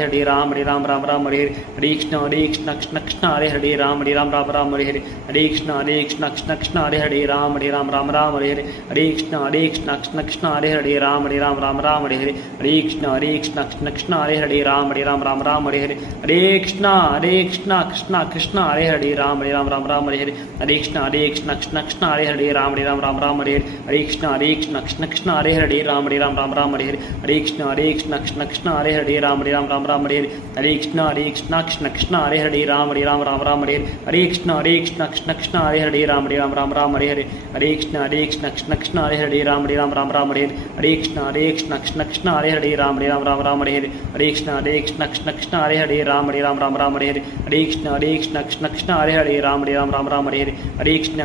Hare Ram Ram Ram Hare Hare Krishna Krishna Krishna Hare Hare Ram Ram Ram Hare Hare Krishna Krishna Krishna Hare Hare Ram Ram Hare Hare Krishna Krishna Krishna Hare Hare Ram Ram Hare Hare Krishna Krishna Krishna Hare Hare Ram Ram Hare Hare Krishna Krishna Krishna Hare Hare Ram Ram Hare Hare Krishna Krishna Krishna Hare Hare Ram Ram Hare Hare Krishna Krishna Krishna Hare Hare Ram Ram Hare Hare Krishna Krishna Krishna Hare Hare Ram Ram Hare Hare Krishna Krishna Krishna Hare Hare Ram Ram Hare Hare Krishna Krishna Krishna Hare Hare Ram Ram Hare Hare Krishna Krishna Krishna Hare Hare Ram Ram Hare Hare Krishna Krishna Krishna Hare Hare Ram Ram Hare Hare Krishna Krishna Krishna Hare Hare Ram Ram Hare Hare Krishna Krishna Krishna Hare Hare Ram Ram Hare Hare Krishna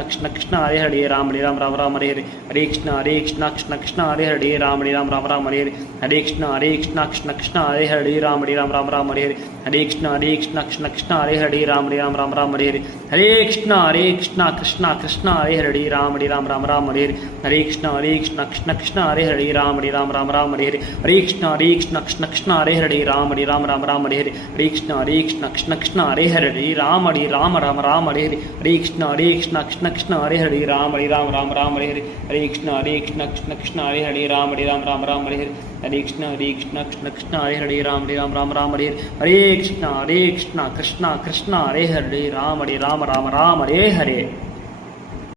Krishna Krishna Hare Hare Ram Ram Hare Hare Krishna Krishna Krishna Hare Hare Ram Ram Hare Hare Krishna Krishna Krishna Hare Hare Ram Ram Hare Hare Krishna Krishna Krishna Hare Hare Ram Ram Hare Hare Krishna Krishna Krishna Hare Hare Ram Ram Hare Hare Krishna Krishna Krishna Hare Hare Ram Ram Hare Hare Krishna Krishna Krishna Hare Hare Ram Ram Hare Hare Krishna Krishna Krishna Hare Hare Ram Ram Hare Hare Krishna Krishna Krishna Hare Hare Ram Ram Hare Hare Krishna Krishna Krishna Hare Hare Ram Ram Hare Hare Krishna Krishna Hare Hare Ram Ram Hare Hare Krishna Krishna Krishna Hare Hare Ram Ram Hare Hare.